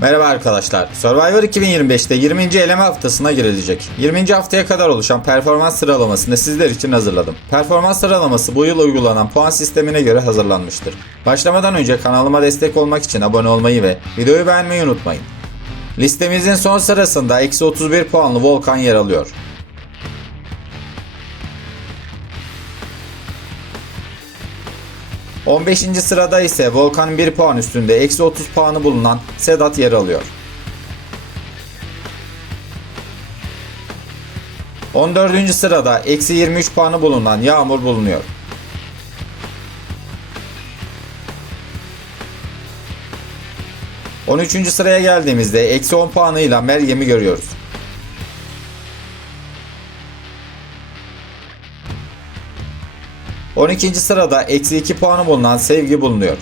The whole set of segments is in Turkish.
Merhaba arkadaşlar. Survivor 2025'te 20. eleme haftasına girilecek. 20. haftaya kadar oluşan performans sıralamasını sizler için hazırladım. Performans sıralaması bu yıl uygulanan puan sistemine göre hazırlanmıştır. Başlamadan önce kanalıma destek olmak için abone olmayı ve videoyu beğenmeyi unutmayın. Listemizin son sırasında eksi 31 puanlı Volkan yer alıyor. ...15. sırada ise Volkan'ın 1 puan üstünde eksi 30 puanı bulunan Sedat yer alıyor. 14. sırada eksi 23 puanı bulunan Yağmur bulunuyor. ...13. sıraya geldiğimizde eksi 10 puanıyla Meryem'i görüyoruz. ...12. sırada eksi 2 puanı bulunan Sevgi bulunuyor.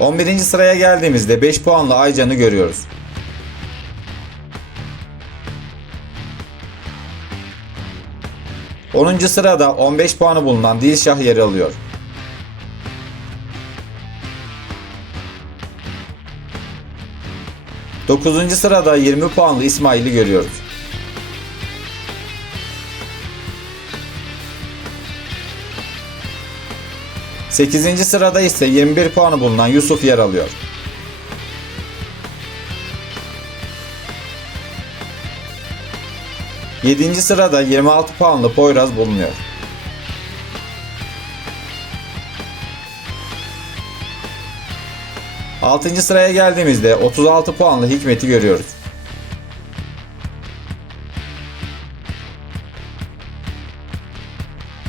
On birinci sıraya geldiğimizde 5 puanla Aycan'ı görüyoruz. Onuncu sırada 15 puanı bulunan Dilşah yer alıyor. Dokuzuncu sırada 20 puanlı İsmail'i görüyoruz. Sekizinci sırada ise 21 puanı bulunan Yusuf yer alıyor. Yedinci sırada 26 puanlı Poyraz bulunuyor. Altıncı sıraya geldiğimizde 36 puanlı Hikmet'i görüyoruz.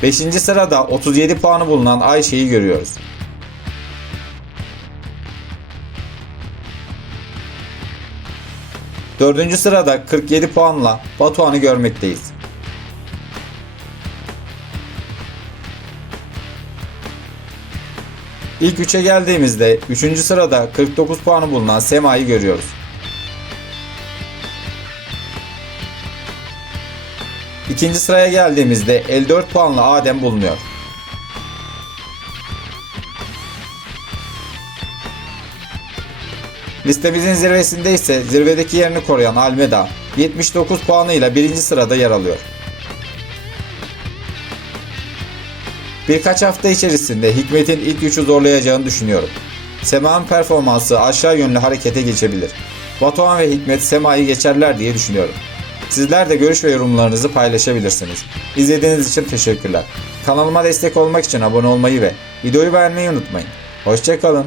Beşinci sırada 37 puanı bulunan Ayşe'yi görüyoruz. Dördüncü sırada 47 puanla Batuhan'ı görmekteyiz. İlk üçe geldiğimizde 3. sırada 49 puanı bulunan Sema'yı görüyoruz. İkinci sıraya geldiğimizde 54 puanlı Adem bulunuyor. Listemizin zirvesinde ise zirvedeki yerini koruyan Almeda 79 puanıyla birinci sırada yer alıyor. Birkaç hafta içerisinde Hikmet'in ilk üçü zorlayacağını düşünüyorum. Sema'nın performansı aşağı yönlü harekete geçebilir. Batuhan ve Hikmet Sema'yı geçerler diye düşünüyorum. Sizler de görüş ve yorumlarınızı paylaşabilirsiniz. İzlediğiniz için teşekkürler. Kanalıma destek olmak için abone olmayı ve videoyu beğenmeyi unutmayın. Hoşçakalın.